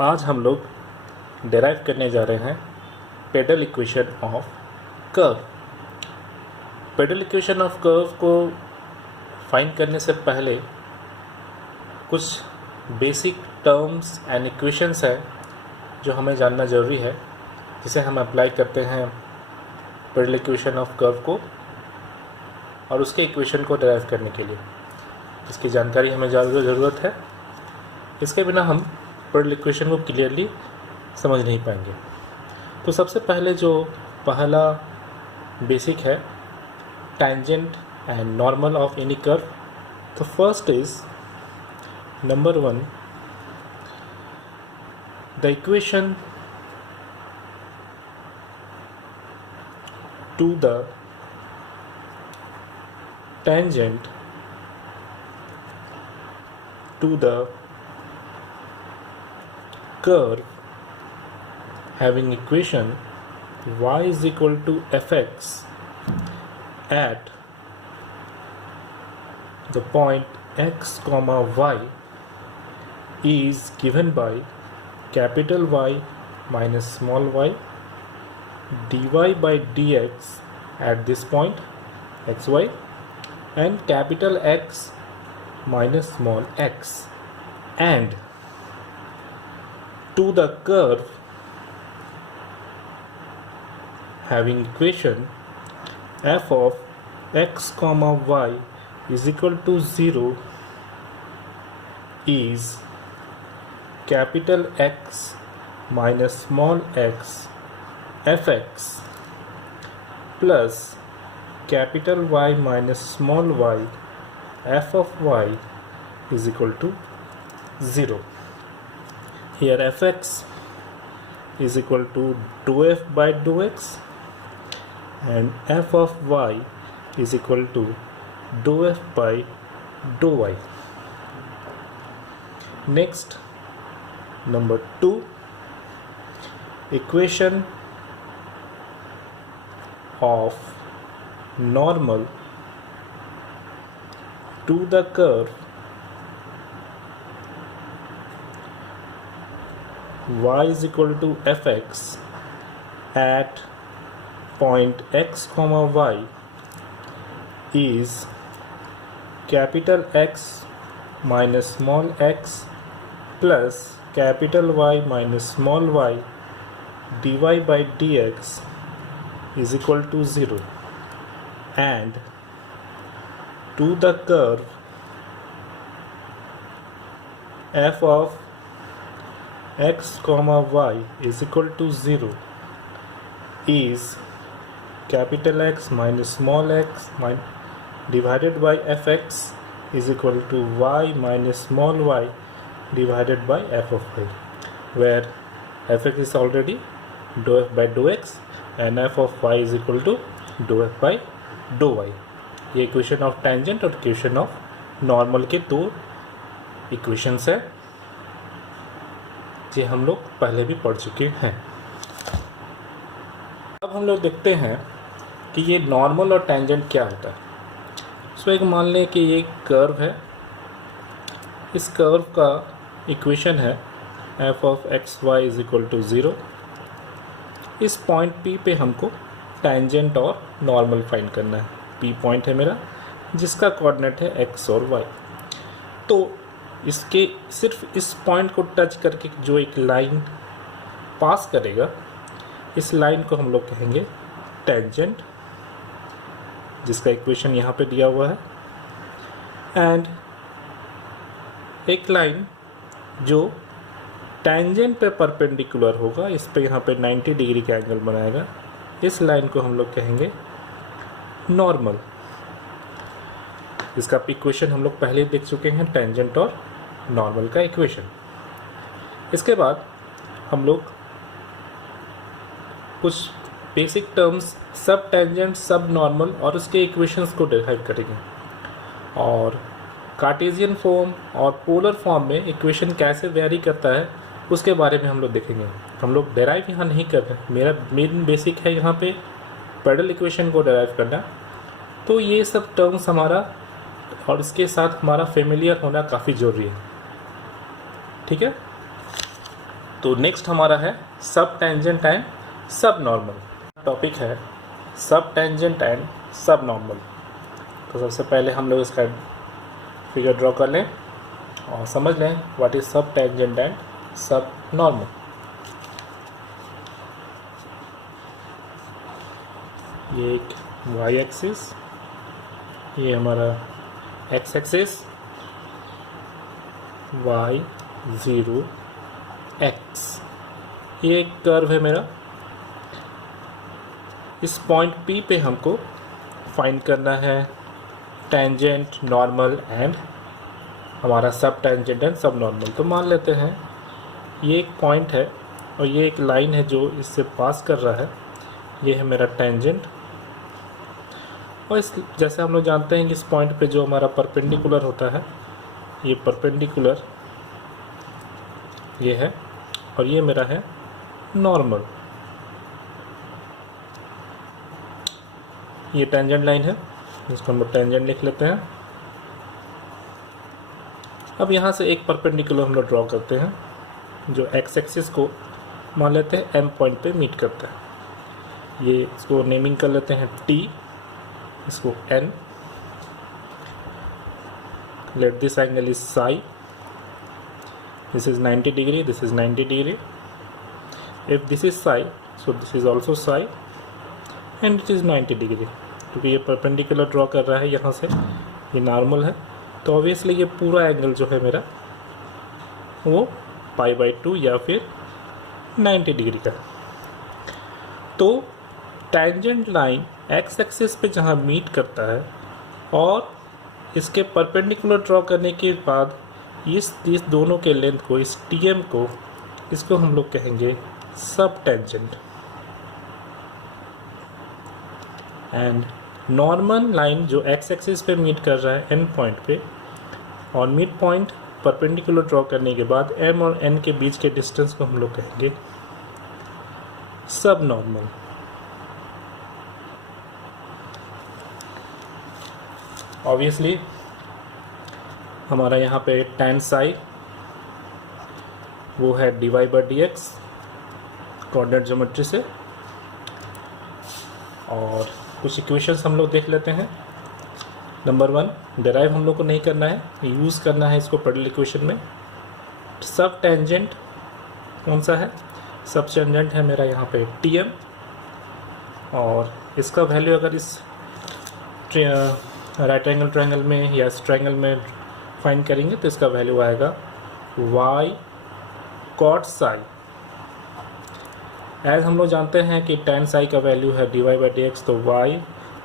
आज हम लोग डेराइव करने जा रहे हैं pedal equation of curve. Pedal equation of curve को फाइंड करने से पहले कुछ बेसिक टर्म्स एंड इक्वेशंस है जो हमें जानना ज़रूरी है, जिसे हम अप्लाई करते हैं पेडल इक्वेशन ऑफ कर्व को और उसके इक्वेशन को डेराइव करने के लिए। इसकी जानकारी हमें ज़रूरत है, इसके बिना हम पेडल इक्वेशन को क्लियरली समझ नहीं पाएंगे। तो सबसे पहले जो पहला बेसिक है tangent and normal of any curve. The first is number 1, the equation to the tangent to the curve having equation y is equal to fx at the point x comma y is given by capital Y minus small y dy by dx at this point xy and capital X minus small x, and to the curve having equation f of x comma y is equal to 0 is capital X minus small x fx plus capital Y minus small y f of y is equal to 0. Here fx is equal to dou f by dou x and f of y is equal to dou f by dou y. Next, number 2, equation of normal to the curve y is equal to fx at point x comma y is capital X minus small x plus capital Y minus small y dy by dx is equal to 0, and to the curve f of x comma y is equal to 0 is capital X minus small x divided by fx is equal to y minus small y divided by f of y, where fx is already dou f by dou x and f of y is equal to dou f by dou y. ये equation of tangent और equation of normal के दो equations है, ये हम लोग पहले भी पढ़ चुके हैं। अब हम लोग देखते हैं कि ये नॉर्मल और टेंजेंट क्या होता है। सो एक मान लें कि ये कर्व है, इस कर्व का इक्वेशन है f of x y is equal to 0। इस पॉइंट P पे हमको टेंजेंट और नॉर्मल फाइंड करना है। P पॉइंट है मेरा, जिसका कोऑर्डिनेट है x और y। तो इसके सिर्फ इस पॉइंट को टच करके जो एक लाइन पास करेगा, इस लाइन को हम लोग कहेंगे टेंजेंट, जिसका इक्वेशन यहाँ पे दिया हुआ है। एंड एक लाइन जो टेंजेंट पे परपेंडिकुलर होगा, इस पे यहाँ पे 90 डिग्री का एंगल बनाएगा, इस लाइन को हम लोग कहेंगे नॉर्मल। इसका इक्वेशन हम लोग पहले देख चुके हैं, टेंजेंट और नॉर्मल का इक्वेशन। इसके बाद हम लोग कुछ बेसिक टर्म्स सब टेंजेंट सब नॉर्मल और उसके इक्वेशंस को डिराइव करेंगे, और कार्टेशियन फॉर्म और पोलर फॉर्म में इक्वेशन कैसे वेरी करता है उसके बारे में हम लोग देखेंगे। हम लोग डेराइव यहाँ नहीं कर रहे, मेरा मेन बेसिक है यहाँ पे पेडल इक्वेशन को डेराइव करना। तो ये सब टर्म्स हमारा और इसके साथ हमारा फेमिलियर होना काफ़ी ज़रूरी है, ठीक है। तो नेक्स्ट हमारा है सब टेंजेंट एंड सब नॉर्मल। टॉपिक है सब टेंजेंट एंड सब नॉर्मल। तो सबसे पहले हम लोग इसका फिगर ड्रॉ कर लें और समझ लें व्हाट इज सब टेंजेंट एंड सब नॉर्मल। ये एक वाई एक्सिस, ये हमारा एक्स एक्सिस, वाई 0 एक्स, ये एक कर्व है मेरा। इस पॉइंट P पे हमको फाइंड करना है टेंजेंट, नॉर्मल एंड हमारा सब टेंजेंट एंड सब नॉर्मल। तो मान लेते हैं ये एक पॉइंट है और ये एक लाइन है जो इससे पास कर रहा है, ये है मेरा टेंजेंट। और इस जैसे हम लोग जानते हैं कि इस पॉइंट पे जो हमारा परपेंडिकुलर होता है, ये परपेंडिकुलर ये है और ये मेरा है नॉर्मल। ये टेंजेंट लाइन है, इसको हम लोग टेंजेंट लिख लेते हैं। अब यहाँ से एक परपेंडिकुलर हम लोग ड्रॉ करते हैं जो एक्स एक्सिस को मान लेते हैं एम पॉइंट पे मीट करता है। ये इसको नेमिंग कर लेते हैं T, इसको N। Let this angle is Sai, this is 90 degree, this is 90 degree. If this is Sai, so this is also Sai and it is 90 degree. क्योंकि ये परपेंडिकुलर ड्रॉ कर रहा है यहाँ से, ये नॉर्मल है, तो ऑब्वियसली ये पूरा एंगल जो है मेरा वो π/2 या फिर 90 डिग्री का। तो टेंजेंट लाइन एक्स एक्सिस पे जहाँ मीट करता है और इसके परपेंडिकुलर ड्रॉ करने के बाद इस दोनों के लेंथ को, इस TM को, इसको हम लोग कहेंगे सब टेंजेंट। एंड नॉर्मल लाइन जो एक्स एक्सिस पे मीट कर रहा है एन पॉइंट पे, और मिड पॉइंट परपेंडिकुलर ड्रॉ करने के बाद एम और एन के बीच के डिस्टेंस को हम लोग कहेंगे सब नॉर्मल। ऑब्वियसली हमारा यहाँ पे tan साई वो है dy/dx कोऑर्डिनेट ज्योमेट्री से। और कुछ इक्वेशंस हम लोग देख लेते हैं। नंबर 1, डेराइव हम लोग को नहीं करना है, यूज़ करना है इसको पेडल इक्वेशन में। सब टेंजेंट कौन सा है? सब टेंजेंट है मेरा यहाँ पे TM, और इसका वैल्यू अगर इस राइट एंगल ट्रायंगल में या इस ट्रायंगल में फाइंड करेंगे तो इसका वैल्यू आएगा y cot साई। एज हम लोग जानते हैं कि tan साई का वैल्यू है dy/dx, तो y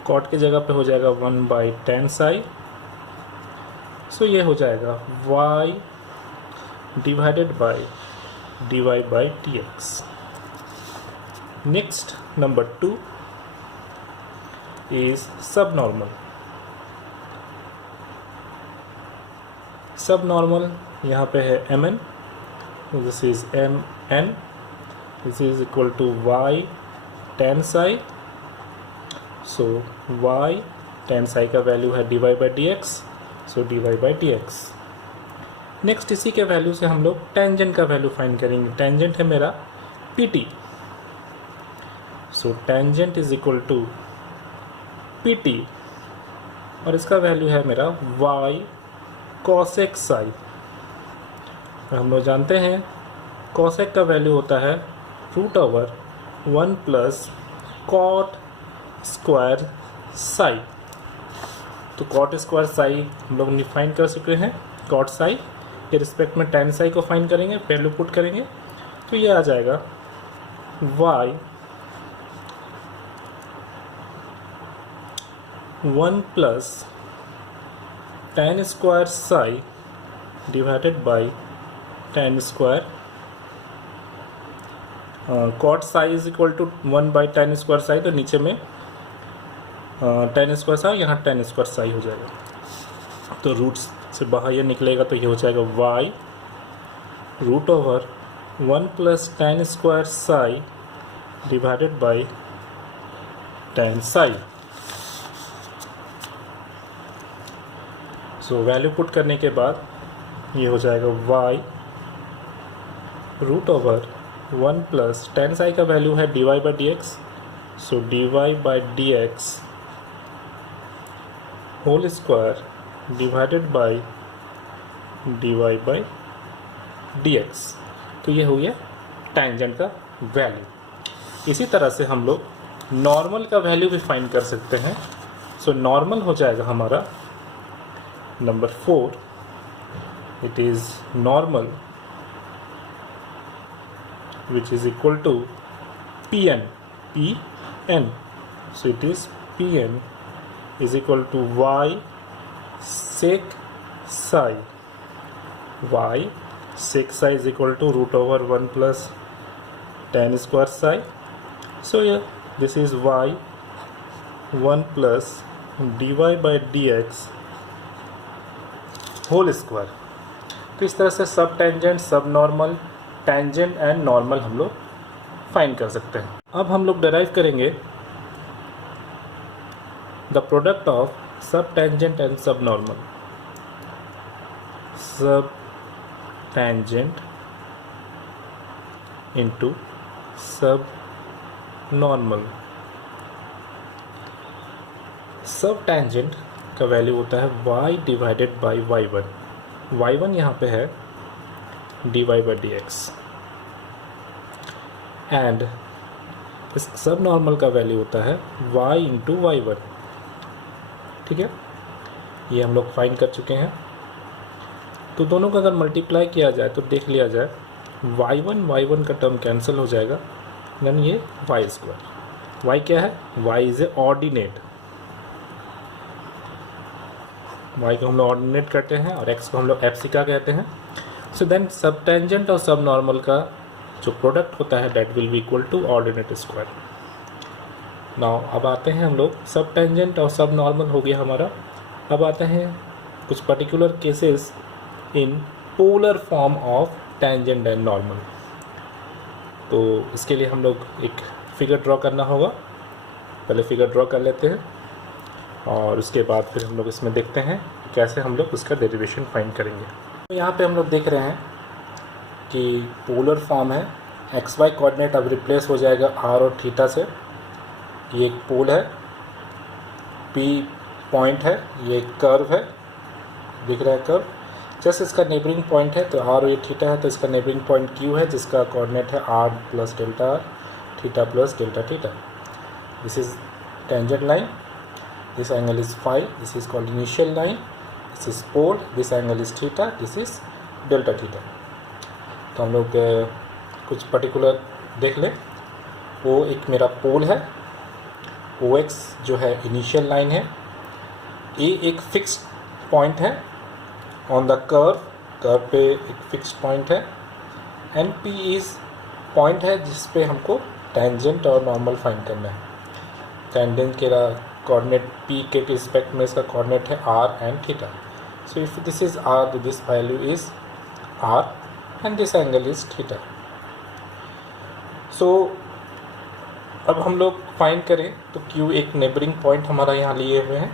cot की जगह पे हो जाएगा 1/tan साई। सो ये हो जाएगा y divided by dy/dx। Next number 2 is subnormal. Subnormal यहाँ पे है mn, this is mn, this is equal to y tan psi. So y tan psi का वैल्यू है dy/dx, सो dy/dx। नेक्स्ट इसी के वैल्यू से हम लोग टेंजेंट का वैल्यू फाइंड करेंगे। टेंजेंट है मेरा pt, so tangent is equal to pt, और इसका वैल्यू है मेरा y cosec साई। हम लोग जानते हैं cosec का वैल्यू होता है √1 प्लस cot स्क्वायर साई। तो cot स्क्वायर साई हम लोग डिफाइन कर चुके हैं। cot साई के रिस्पेक्ट में tan साई को फाइंड करेंगे, वैल्यू पुट करेंगे, तो ये आ जाएगा y 1 plus tan square psi divided by tan square cot psi is equal to 1/tan square psi. तो नीचे में tan स्क्वायर साई, यहाँ tan स्क्वायर साई हो जाएगा। तो रूट से बाहर ये निकलेगा तो ये हो जाएगा y √1 plus tan square psi divided by tan psi. So value put करने के बाद ये हो जाएगा y root over 1 plus tan psi का वैल्यू है dy by d x, so dy by d x whole square divided by dy by d x. तो ये हो गया टेंजेंट का वैल्यू। इसी तरह से हम लोग नॉर्मल का वैल्यू भी फाइंड कर सकते हैं। सो नॉर्मल हो जाएगा हमारा number 4, it is normal which is equal to Pn. So it is Pn is equal to y sec psi. Y sec psi is equal to root over 1 plus tan square psi. So yeah, this is y 1 plus dy by dx whole square. तो इस तरह से सब tangent, सब normal, tangent and normal हम लोग find कर सकते हैं। अब हम लोग डिराइव करेंगे द प्रोडक्ट ऑफ सब टेंजेंट एंड सब नॉर्मल। सब टेंजेंट इंटू सब नॉर्मल। सब टेंजेंट का वैल्यू होता है y divided by y1। y1 यहाँ पे है dy by d x, and इस सब नॉर्मल का वैल्यू होता है y इंटू y1। ठीक है, ये हम लोग फाइंड कर चुके हैं। तो दोनों का अगर मल्टीप्लाई किया जाए तो देख लिया जाए y1 का टर्म कैंसिल हो जाएगा, यानी ये y स्क्वायर। y क्या है? y is a ordinate. y को हम लोग ऑर्डिनेट करते हैं और x को हम लोग एप्सिका कहते हैं। सो देन सब टेंजेंट और सब नॉर्मल का जो प्रोडक्ट होता है that will be equal to ordinate square. Now अब आते हैं हम लोग, सब टेंजेंट और सब नॉर्मल हो गया हमारा। अब आते हैं कुछ particular cases in polar form of tangent and normal. तो इसके लिए हम लोग एक फिगर ड्रॉ करना होगा। पहले फिगर ड्रॉ कर लेते हैं और उसके बाद फिर हम लोग इसमें देखते हैं कैसे हम लोग उसका डेरिवेशन फाइंड करेंगे। तो यहाँ पे हम लोग देख रहे हैं कि पोलर फॉर्म है, एक्स वाई कोऑर्डिनेट अब रिप्लेस हो जाएगा आर और थीटा से। ये एक पोल है, पी पॉइंट है, ये एक कर्व है, दिख रहा है कर्व। जैसे इसका नेबरिंग पॉइंट है तो आर और ये थीटा है, तो इसका नेबरिंग पॉइंट क्यू है जिसका कोऑर्डिनेट है R plus delta R, theta plus delta theta. This is tangent line, this angle is phi, this is called initial line, this is pole, this angle is theta, this is delta theta। तो हम लोग कुछ particular देख लें। वो एक मेरा पोल है, OX जो है इनिशियल लाइन है, A एक फिक्स्ड पॉइंट है ऑन द कर्व पे एक फिक्स्ड पॉइंट है, एंड P इज़ पॉइंट है जिस पे हमको टेंजेंट और नॉर्मल फाइंड करना है। टेंजेंट के कोऑर्डिनेट P के रिस्पेक्ट में इसका कोऑर्डिनेट है R and theta. So if this is R, this value is R and this angle is theta. So अब हम लोग फाइंड करें तो Q एक नेबरिंग पॉइंट हमारा यहाँ लिए हुए हैं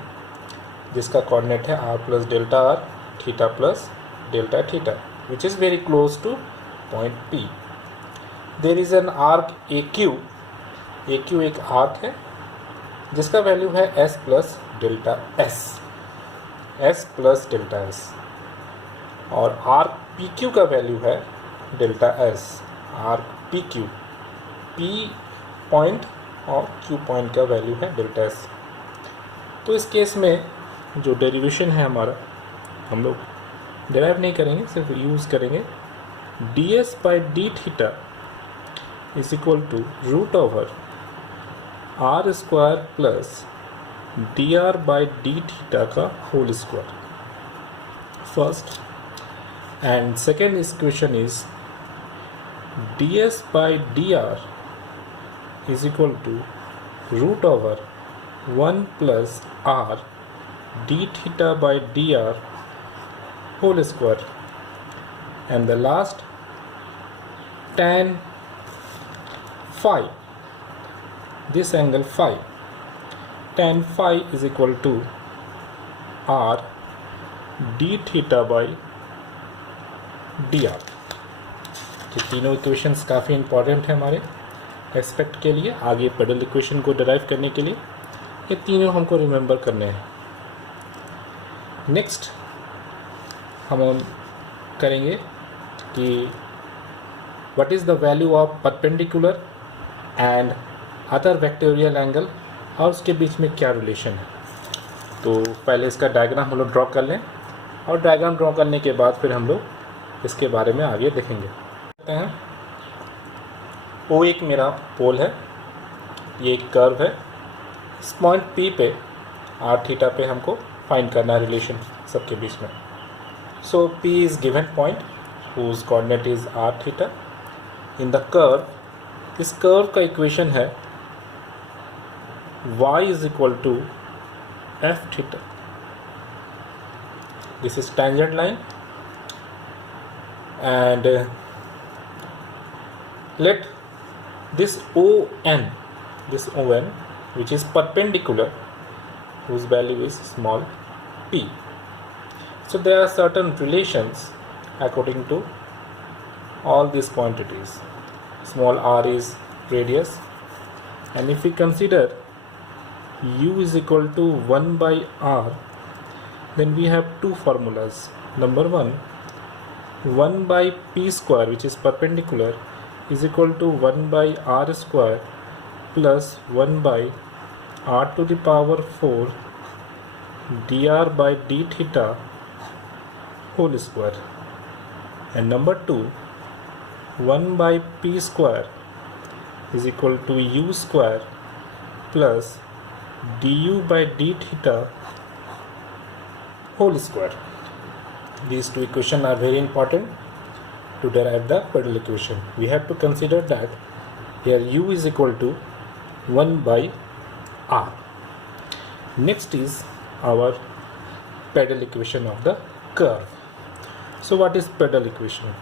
जिसका कोऑर्डिनेट है R plus delta R, theta plus delta theta, which is very close to point P। There is an arc AQ एक आर्क है जिसका वैल्यू है s plus delta s plus delta s, और आर्क PQ का value है delta s। Arc PQ, P point और Q point का वैल्यू है डेल्टा s। तो इस केस में जो डेरिवेशन है हमारा, हम लोग डेराइव नहीं करेंगे, सिर्फ यूज़ करेंगे। ds by D theta is equal to root over R square plus D R by D theta का whole square, first. And second equation is D S by D R is equal to root over 1 plus R D theta by D R whole square, and the last tan phi, this angle phi, tan phi is equal to r d theta by dr। ये तीनों equations काफ़ी important है हमारे aspect के लिए, आगे pedal equation को derive करने के लिए ये तीनों हमको रिमेंबर करने हैं। नेक्स्ट हम करेंगे कि what is the value of perpendicular and other vectorial angle और उसके बीच में क्या रिलेशन है। तो पहले इसका डायग्राम हम लोग ड्रॉ कर लें और डायग्राम ड्रॉ करने के बाद फिर हम लोग इसके बारे में आगे देखेंगे। ओ एक मेरा पोल है, ये एक कर्व है, इस पॉइंट P पे आर थीटा पे हमको फाइंड करना है रिलेशन सबके बीच में। सो P is given point whose coordinate is r theta in the curve। इस कर्व का इक्वेशन है y is equal to f theta। this is tangent line and let this ON which is perpendicular, whose value is small p. So there are certain relations according to all these quantities. Small r is radius, and if we consider u is equal to 1 by r, then we have two formulas. Number one, 1 by p square, which is perpendicular, is equal to 1 by r square plus 1 by r to the power 4 dr by d theta whole square. And number two, 1 by p square is equal to u square plus du by d theta whole square. These two equations are very important to derive the pedal equation. We have to consider that here u is equal to 1 by r. Next is our pedal equation of the curve. So what is pedal equation?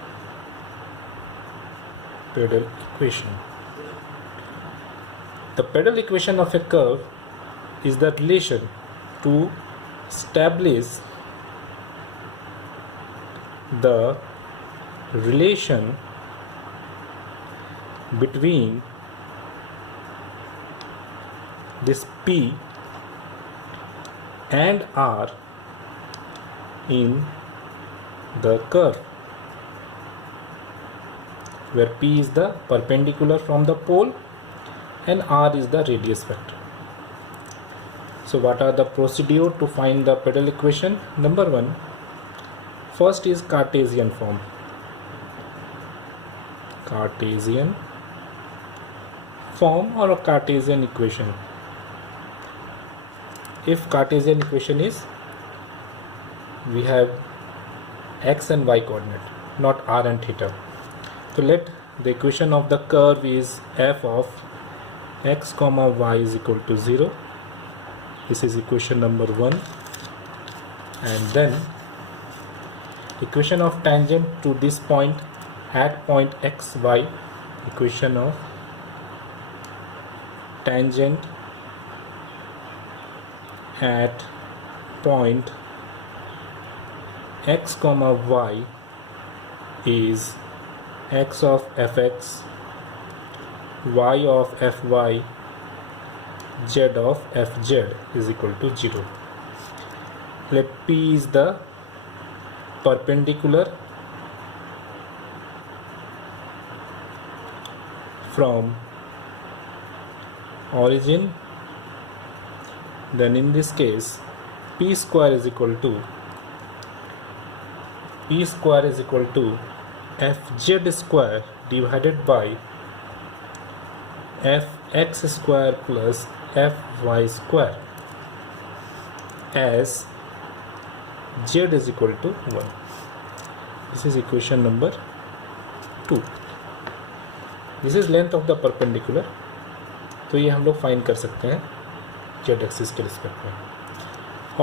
Pedal equation. The pedal equation of a curve is the relation to establish the relation between this P and R in the curve, where P is the perpendicular from the pole and R is the radius vector. So what are the procedure to find the pedal equation? Number one, first is Cartesian form. Cartesian form or a Cartesian equation. If Cartesian equation is, we have x and y coordinate, not r and theta. So let the equation of the curve is f of x comma y is equal to 0. This is equation number 1. And then equation of tangent to this point at point x, y, equation of tangent at point x comma y is x of fx, y of fy, z of fz is equal to 0. Let P is the perpendicular from origin, then in this case P square is equal to fz square divided by fx square plus fy square, as z is equal to 1. This is equation number 2. This is length of the perpendicular. तो ये हम लोग find कर सकते हैं z axis के respect में।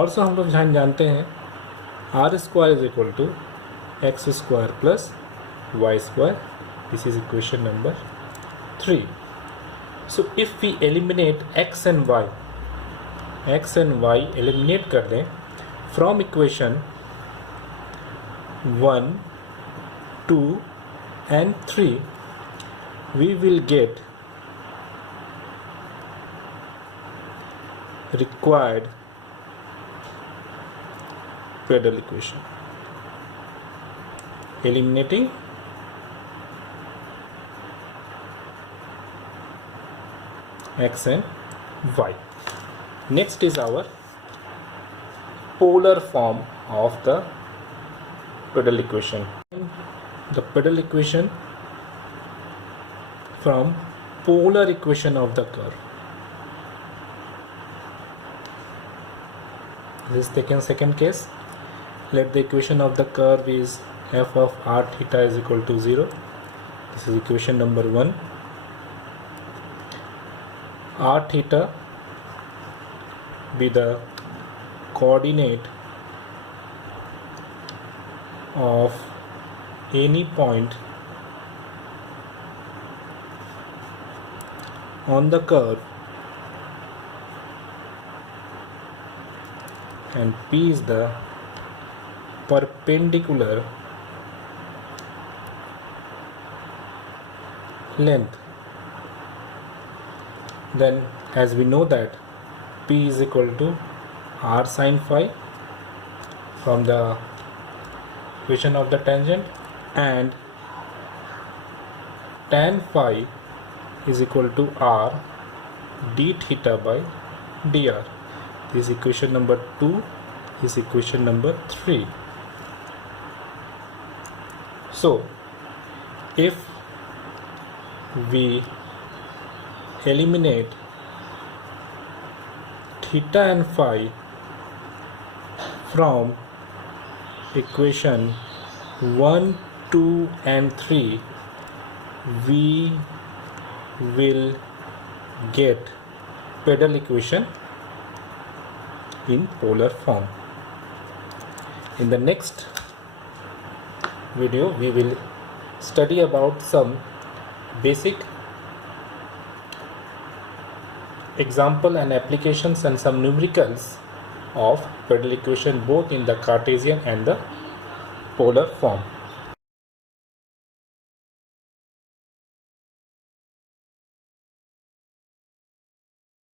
Also हम लोग जानते हैं r square is equal to x square plus y square. This is equation number 3. So if we eliminate x and y eliminate कर दें from equation 1, 2 and 3, we will get required pedal equation. Eliminating x and y. Next is our polar form of the pedal equation. The pedal equation from polar equation of the curve. This is taken second case. Let the equation of the curve is f of r theta is equal to 0. This is equation number 1. R theta be the coordinate of any point on the curve, and P is the perpendicular length. Then as we know that P is equal to r sin phi from the equation of the tangent, and tan phi is equal to r d theta by dr. This is equation number 2, this is equation number 3. So if we eliminate theta and phi from equation 1, 2 and 3, we will get pedal equation in polar form. In the next video we will study about some basic example and applications and some numericals of pedal equation both in the Cartesian and the polar form.